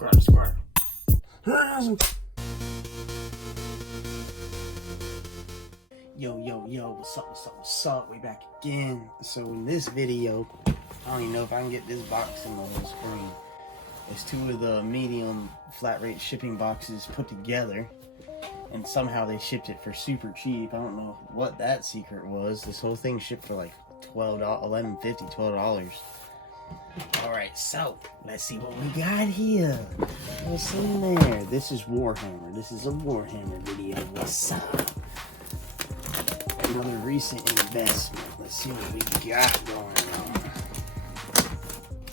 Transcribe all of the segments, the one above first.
Subscribe. Yo, what's up? We back again. So in this video, I don't even know if I can get this box in the whole screen. It's two of the medium flat rate shipping boxes put together, and somehow they shipped it for super cheap. I don't know what that secret was. This whole thing shipped for like $12. Alright, so let's see what we got here. What's in there? This is Warhammer. This is a Warhammer video. What's up? Another recent investment. Let's see what we got going on.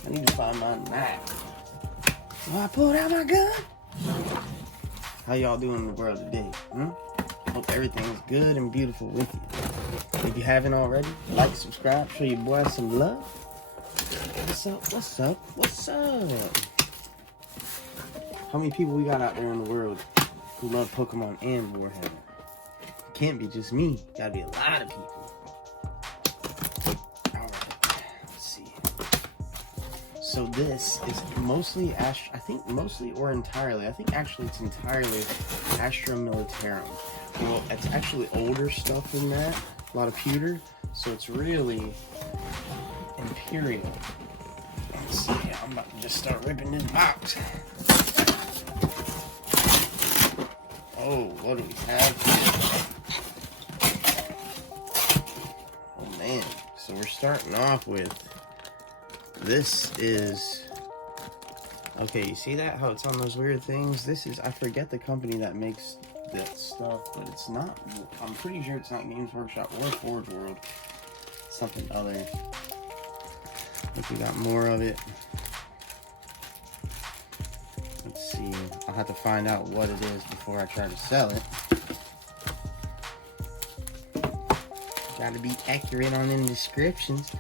I need to find my map. So I pulled out my gun. How y'all doing in the world today? Hope everything's good and beautiful with you. If you haven't already, like, subscribe, show your boy some love. What's up? How many people we got out there in the world who love Pokemon and Warhammer? It can't be just me. Gotta be a lot of people. Alright, let's see. So this is mostly I think mostly or entirely. I think actually it's entirely Astra Militarum. Well, it's actually older stuff than that. A lot of pewter. So it's really imperial. Let's see, I'm about to just start ripping this box. Oh, what do we have here? Oh man, so we're starting off with, this is, okay, you see that, how it's on those weird things? This is, I forget the company that makes that stuff, but it's not, I'm pretty sure it's not Games Workshop or Forge World. It's something other. I think we got more of it. Let's see. I'll have to find out what it is before I try to sell it. Gotta be accurate on any descriptions.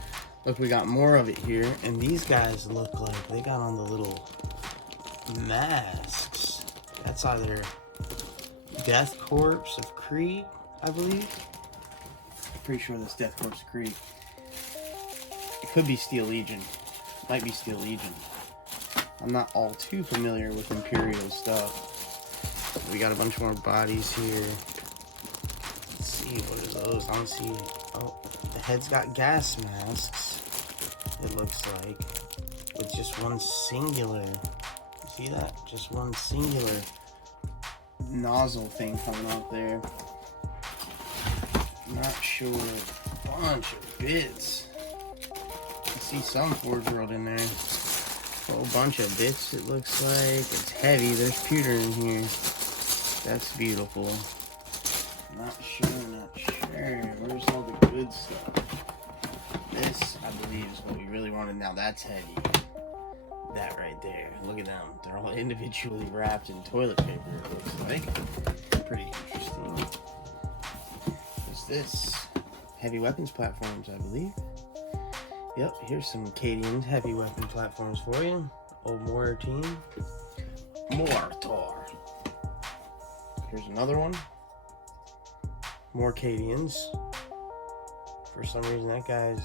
Look, we got more of it here. And these guys look like they got on the little masks. That's either Death Corps of Krieg, I believe. I'm pretty sure that's Death Corps of Krieg. It could be Steel Legion. Might be Steel Legion. I'm not all too familiar with Imperial stuff. We got a bunch more bodies here. Let's see, what are those? I don't see. Oh, the head's got gas masks, it looks like. With just one singular. You see that? Just one singular nozzle thing coming off there. Not sure. A bunch of bits. See some Forge World in there. A whole bunch of bits, it looks like. It's heavy. There's pewter in here. That's beautiful. Not sure. Where's all the good stuff? This, I believe, is what we really wanted. Now that's heavy. That right there. Look at them. They're all individually wrapped in toilet paper, it looks like. Pretty interesting. What's this? Heavy weapons platforms, I believe. Yep, here's some Cadian heavy weapon platforms for you. Old Mortar team. Mortar. Here's another one. More Cadians. For some reason, that guy's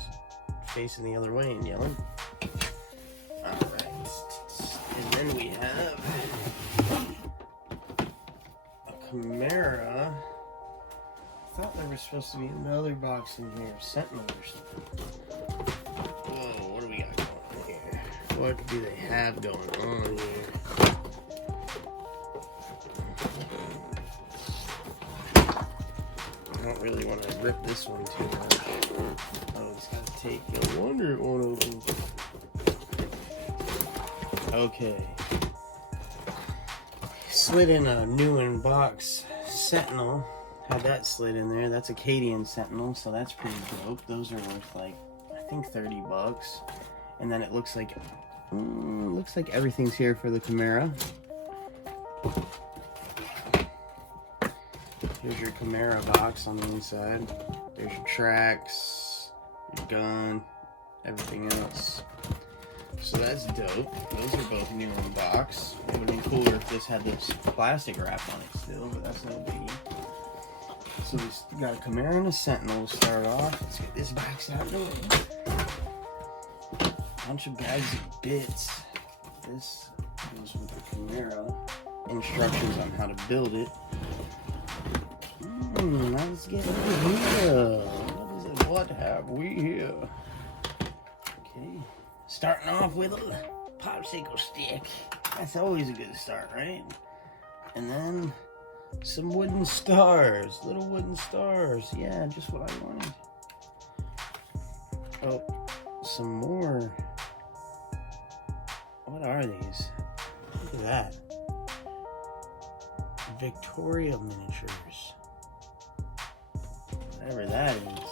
facing the other way and yelling. Alright. And then we have a Chimera. I thought there was supposed to be another box in here. Sentinel or something. Whoa, what do we got going on here? What do they have going on here? I don't really want to rip this one too much. Oh, it's got to take. No wonder it won't open. Okay. Slid in a new in box Sentinel. Had that slid in there. That's a Cadian Sentinel, so that's pretty dope. Those are worth like, I think $30. And then it looks like everything's here for the Chimera. Here's your Chimera box on the inside. There's your tracks, your gun, everything else. So that's dope. Those are both new in box. It would have been cooler if this had this plastic wrap on it still, but that's no biggie. So we got a Chimera and a Sentinel to start off. Let's get this box out of the way. Bunch of bags of bits. This Goes with the Chimera. Instructions on how to build it. Let's get over here. What have we here? Okay. Starting off with a popsicle stick. That's always a good start, right? And then some wooden stars. Little wooden stars. Yeah, just what I wanted. Oh, some more. What are these? Look at that. Victoria miniatures. Whatever that is.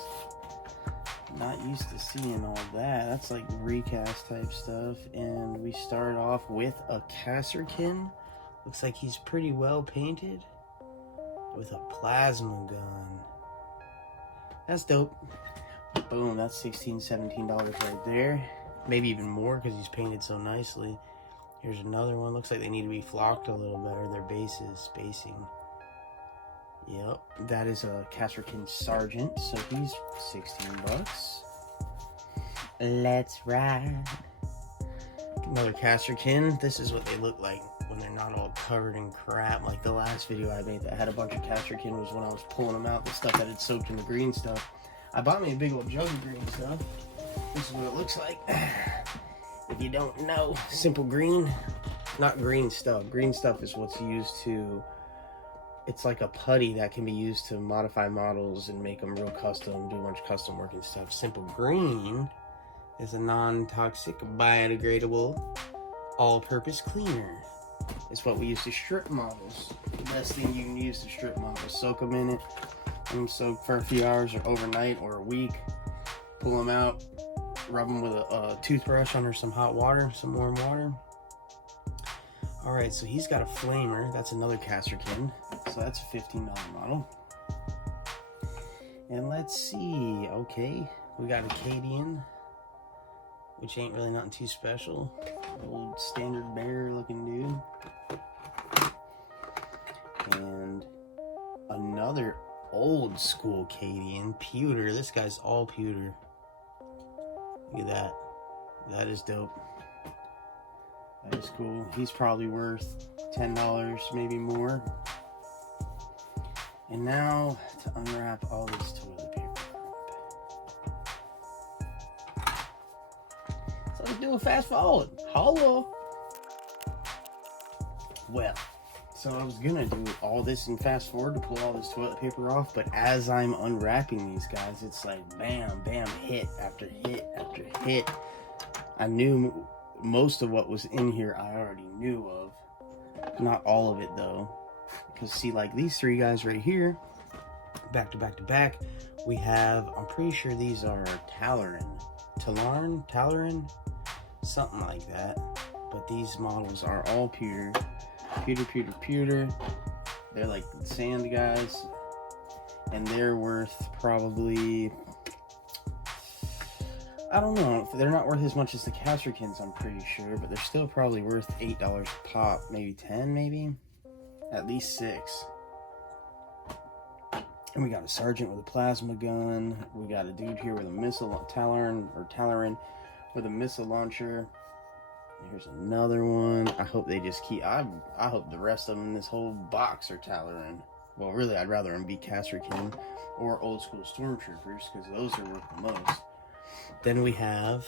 Not used to seeing all that. That's like recast type stuff. And we start off with a Kasrkin. Looks like he's pretty well painted. With a plasma gun. That's dope. Boom, that's $16, $17 right there. Maybe even more because he's painted so nicely. Here's another one. Looks like they need to be flocked a little better. Their bases, spacing. Yep, that is a Kasrkin Sergeant, so he's $16. Let's ride. Another Kasrkin. This is what they look like when they're not all covered in crap. Like the last video I made that had a bunch of Kasrkin was when I was pulling them out, the stuff that had soaked in the green stuff. I bought me a big old jug of green stuff. This is what it looks like. If you don't know, simple green, not green stuff. Green stuff is what's used to, it's like a putty that can be used to modify models and make them real custom, do a bunch of custom work and stuff. Simple green is a non-toxic, biodegradable, all-purpose cleaner. It's what we use to strip models. The best thing you can use to strip models. Soak them in it. Let them soak for a few hours or overnight or a week. Pull them out. Rub them with a toothbrush under some hot water, some warm water. Alright, so he's got a flamer. That's another Kasrkin. So that's a $15 model. And let's see. Okay, we got a Cadian, which ain't really nothing too special. Old standard bear looking dude. And another old school Cadian, pewter. This guy's all pewter. Look at that. That is dope. That is cool. He's probably worth $10, maybe more. And now to unwrap all this toilet paper. So let's do a fast forward. Holla. Well, so I was gonna do all this in fast forward to pull all this toilet paper off, but as I'm unwrapping these guys, it's like bam, bam, hit after hit after hit. I knew most of what was in here I already knew of. Not all of it though. Because see, like these three guys right here, back to back to back, we have, I'm pretty sure these are Tallarn, something like that. But these models are all pewter. Pewter. They're like sand guys. And they're worth probably, I don't know, they're not worth as much as the Kasrkins, I'm pretty sure, but they're still probably worth $8 a pop, maybe 10, maybe, at least 6. And we got a sergeant with a plasma gun. We got a dude here with a missile, Tallarn with a missile launcher. Here's another one. I hope they just keep, I hope the rest of them in this whole box are Tallarn. Well, really, I'd rather them be Kasrkin or old school stormtroopers, because those are worth the most. Then we have,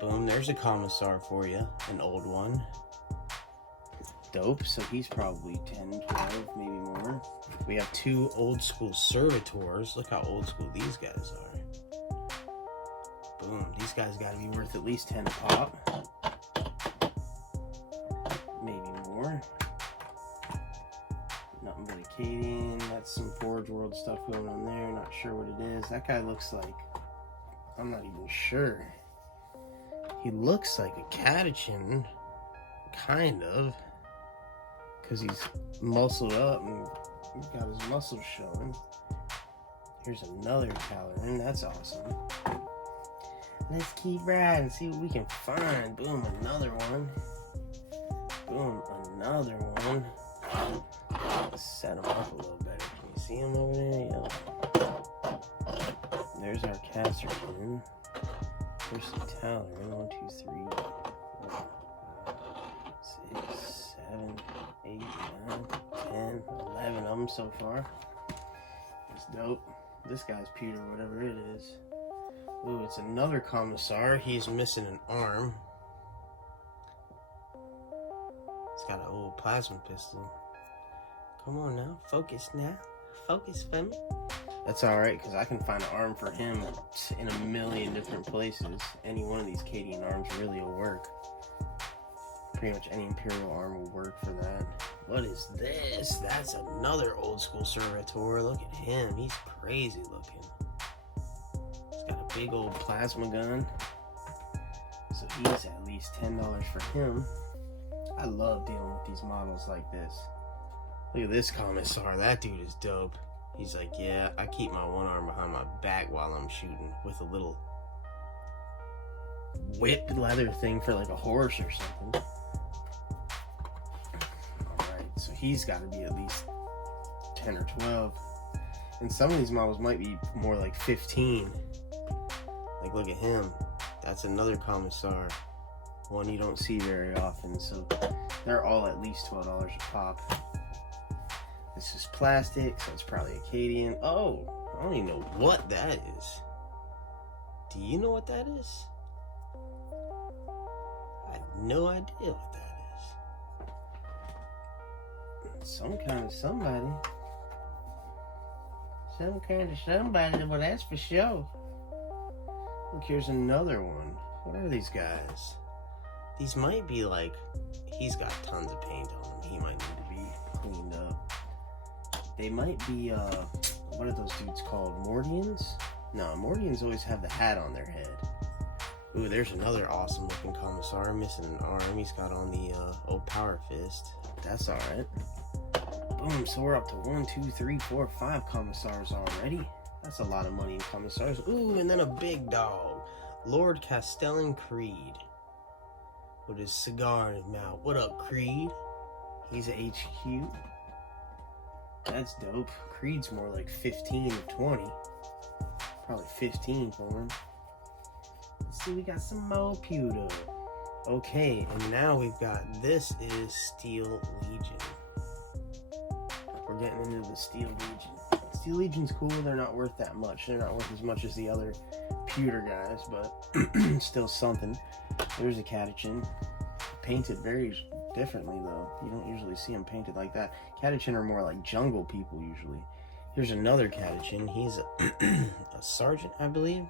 boom, there's a commissar for you, an old one. Dope, so he's probably 10, 12, maybe more. We have 2 old school servitors. Look how old school these guys are. Boom, these guys gotta be worth at least 10 a pop. Maybe more. Nothing but a Cadian. That's some Forge World stuff going on there. Not sure what it is. That guy looks like, I'm not even sure. He looks like a Cadian, kind of, because he's muscled up and he's got his muscles showing. Here's another Tallarn. That's awesome. Let's keep riding, see what we can find. Boom, another one. Boom, another one. Let's set him up a little better. Can you see him over there? Yeah. There's our Kasrkin. There's some Tallarn. 1, 2, 3, 4, 5, 6, him so far. It's dope. This guy's pewter, whatever it is. Ooh, it's another commissar. He's missing an arm. He's got an old plasma pistol. Come on now, focus now. Focus for me. That's alright, because I can find an arm for him in a million different places. Any one of these Cadian arms really will work. Pretty much any Imperial arm will work for that. What is this? That's another old school servitor. Look at him. He's crazy looking. He's got a big old plasma gun. So he's at least $10 for him. I love dealing with these models like this. Look at this commissar. That dude is dope. He's like, yeah, I keep my one arm behind my back while I'm shooting with a little whip leather thing for like a horse or something. Alright, so he's got to be at least 10 or 12. And some of these models might be more like 15. Like, look at him. That's another commissar. One you don't see very often. So they're all at least $12 a pop. This is plastic, so it's probably a Cadian. Oh, I don't even know what that is. Do you know what that is? I have no idea what that is. Some kind of somebody. Some kind of somebody, well, that's for sure. Look, here's another one. What are these guys? These might be like, he's got tons of paint on him. He might need to be cleaned up. They might be, what are those dudes called? Mordians? No, Mordians always have the hat on their head. Ooh, there's another awesome looking commissar. Missing an arm. He's got on the old power fist. That's alright. Boom, so we're up to 1, 2, 3, 4, 5 commissars already. That's a lot of money in commissars. Ooh, and then a big dog. Lord Castellan Creed. With his cigar in his mouth. What up, Creed? He's a HQ. That's dope. Creed's more like 15 or 20. Probably 15 for him. Let's see, we got some more pewter. Okay, and now we've got, this is Steel Legion. We're getting into the Steel Legion. Steel Legion's cool. They're not worth that much. They're not worth as much as the other pewter guys, but still something. There's a Cadian. Painted very differently though. You don't usually see them painted like that. Cadian are more like jungle people usually. Here's another Cadian. He's a sergeant, I believe.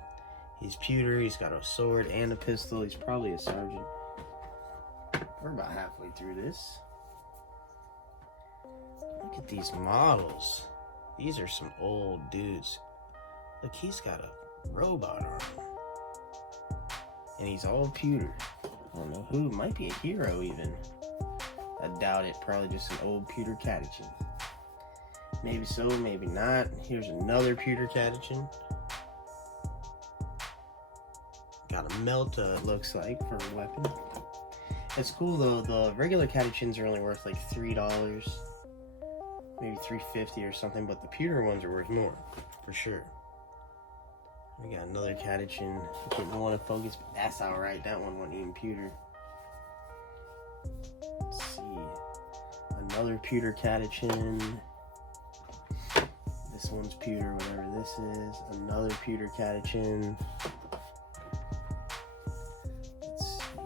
He's pewter. He's got a sword and a pistol. He's probably a sergeant. We're about halfway through this. Look at these models. These are some old dudes. Look, he's got a robot arm. And he's all pewter. I don't know who. Might be a hero even. I doubt it. Probably just an old pewter Cadian. Maybe so, maybe not. Here's another pewter Cadian. Got a melta, it looks like, for a weapon. It's cool though. The regular Cadians are only worth like $3. Maybe $3.50 or something, but the pewter ones are worth more, for sure. We got another Cadian. Didn't want to focus, but that's alright. That one wasn't even pewter. Let's see. Another pewter Cadian. This one's pewter, whatever this is. Another pewter Cadian. Let's see.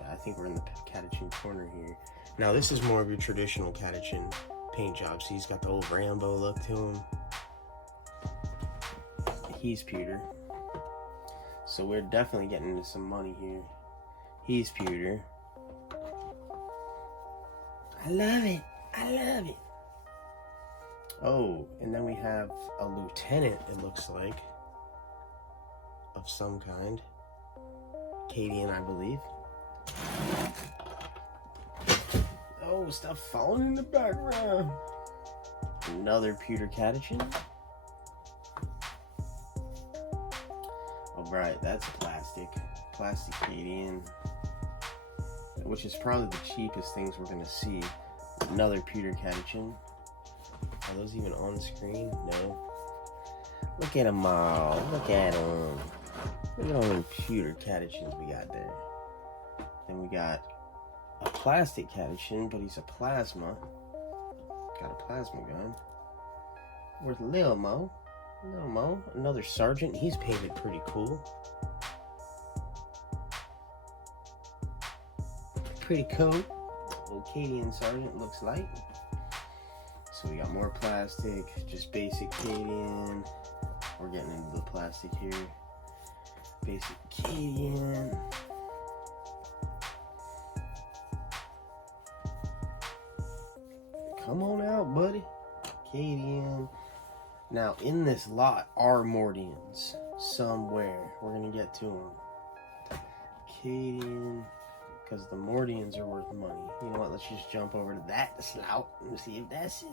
Yeah, I think we're in the Cadian corner here. Now this is more of your traditional Cadian paint job. So he's got the old Rambo look to him. He's pewter. So we're definitely getting into some money here. He's pewter. I love it. I love it. Oh, and then we have a lieutenant, it looks like. Of some kind. Cadian, I believe. Oh, stuff falling in the background. Another pewter Cadian. Right, that's plastic Cadian, which is probably the cheapest things we're gonna see. Another pewter Cadian. Are those even on screen? No. Look at them all. Look at them. Look at all them pewter Cadians we got there. Then we got a plastic Cadian, but he's a plasma. Got a plasma gun. Worth a little mo. Another sergeant. He's painted pretty cool. Pretty cool. Old Cadian sergeant looks like. So we got more plastic. Just basic Cadian. We're getting into the plastic here. Basic Cadian. Come on out, buddy. Cadian. Now, in this lot are Mordians somewhere. We're going to get to them. Cadian. Because the Mordians are worth money. You know what? Let's just jump over to that slout and see if that's it.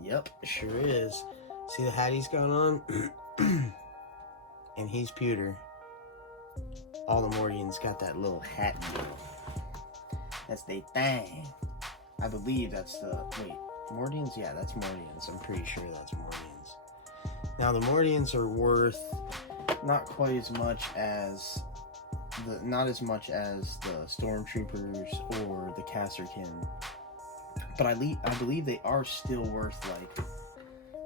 Yep, sure is. See the hat he's got on? And he's pewter. All the Mordians got that little hat deal. That's they thing. I believe that's the... Wait, Mordians? Yeah, that's Mordians. I'm pretty sure that's Mordians. Now, the Mordians are worth not quite as much as... not as much as the Stormtroopers or the Kasrkin. But I believe they are still worth, like,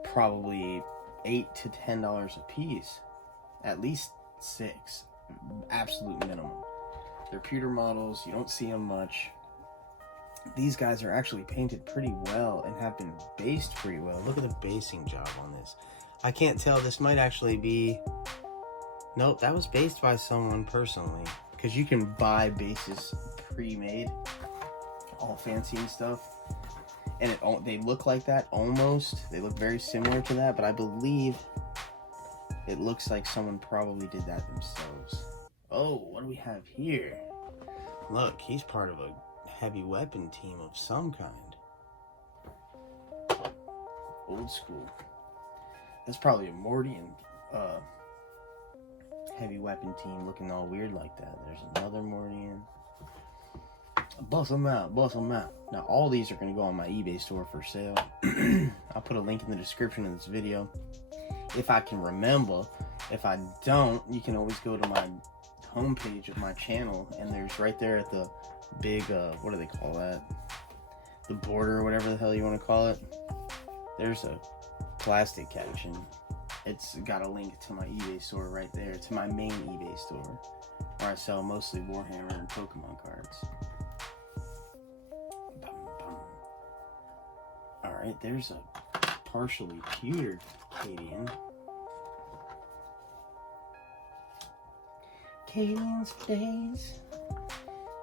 probably $8 to $10 a piece. At least $6. Absolute minimum. They're pewter models. You don't see them much. These guys are actually painted pretty well and have been based pretty well. Look at the basing job on this. I can't tell. This might actually be... Nope, that was based by someone personally. Because you can buy bases pre-made. All fancy and stuff. And they look like that almost. They look very similar to that. But I believe it looks like someone probably did that themselves. Oh, what do we have here? Look, he's part of a heavy weapon team of some kind. Old school. That's probably a Mordian heavy weapon team looking all weird like that. There's another Mordian. Bust them out, bust them out. Now all these are going to go on my eBay store for sale. I'll put a link in the description of this video if I can remember. If I don't, you can always go to my homepage of my channel, and there's right there at the big what do they call that, the border or whatever the hell you want to call it, there's a plastic caption. It's got a link to my eBay store right there, to my main eBay store where I sell mostly Warhammer and Pokemon cards. Alright, there's a partially pewter Cadian. Cadians days.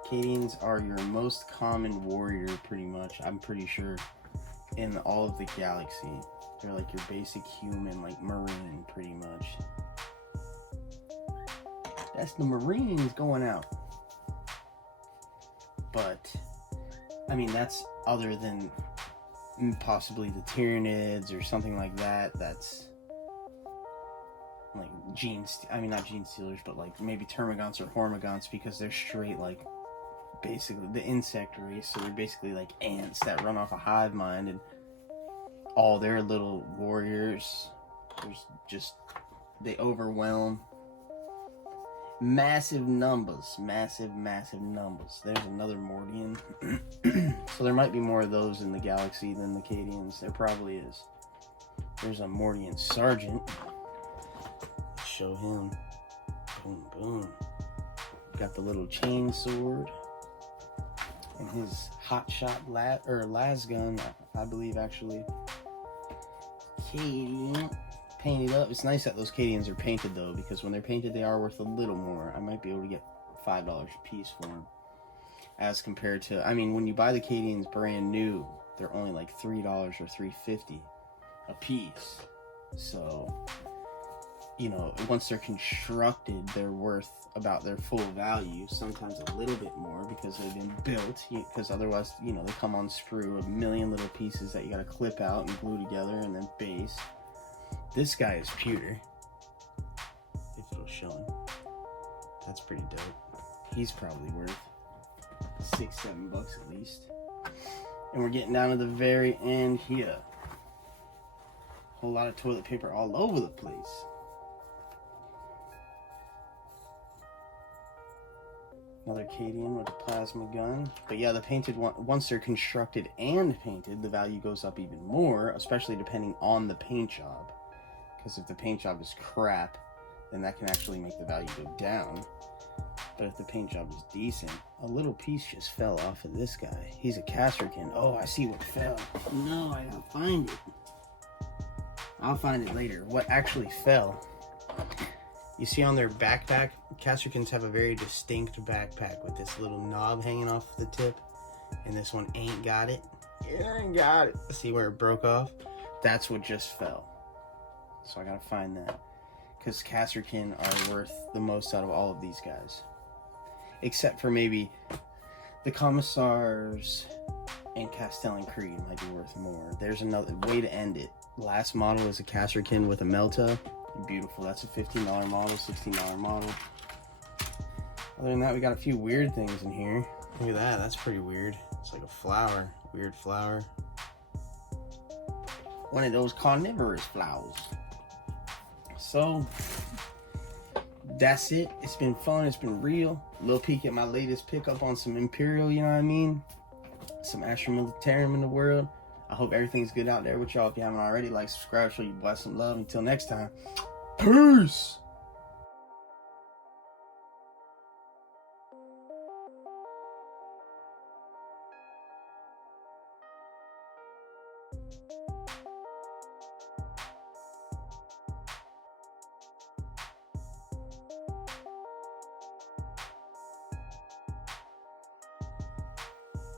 Cadians are your most common warrior, pretty much. I'm pretty sure in all of the galaxy. They're like your basic human, like Marine, pretty much. That's the Marines going out. But, I mean, that's other than possibly the Tyranids or something like that. That's like not gene stealers, but like maybe Termagants or Hormagaunts, because they're straight like basically the insect race. So they're basically like ants that run off a hive mind, and all their little warriors, there's just, they overwhelm. Massive numbers. Massive numbers. There's another Mordian. So there might be more of those in the galaxy than the Cadians. There probably is. There's a Mordian sergeant. Let's show him. Boom, boom. Got the little chain sword. And his hotshot las gun, I believe, actually. Cadian. Painted up. It's nice that those Cadians are painted, though, because when they're painted, they are worth a little more. I might be able to get $5 a piece for them. As compared to, I mean, when you buy the Cadians brand new, they're only like $3 or $3.50 a piece. So, you know, once they're constructed, they're worth about their full value, sometimes a little bit more, because they've been built, because otherwise, you know, they come on sprue, a million little pieces that you gotta clip out and glue together and then base. This guy is pewter, if it'll show him. That's pretty dope. He's probably worth $6-7 at least. And we're getting down to the very end here. Whole lot of toilet paper all over the place. Another Cadian with a plasma gun. But yeah, the painted one, once they're constructed and painted, the value goes up even more, especially depending on the paint job. Because if the paint job is crap, then that can actually make the value go down. But if the paint job is decent, a little piece just fell off of this guy. He's a Kasrkin. Oh, I see what fell. No, I gotta find it. I'll find it later. What actually fell? You see on their backpack, Kasrkins have a very distinct backpack with this little knob hanging off the tip. And this one ain't got it. It ain't got it. See where it broke off? That's what just fell. So I gotta find that. Because Kasrkin are worth the most out of all of these guys. Except for maybe the Commissars and Castellan Creed might be worth more. There's another way to end it. Last model is a Kasrkin with a Melta. Beautiful. That's a $15 model, $16 model. Other than that, we got a few weird things in here. Look at that. That's pretty weird. It's like a flower. Weird flower. One of those carnivorous flowers. So that's it. It's been fun. It's been real. A little peek at my latest pickup on some Imperial, you know what I mean? Some Astra Militarum in the world. I hope everything's good out there with y'all. If you haven't already, like, subscribe, show you boys some love. Until next time, peace!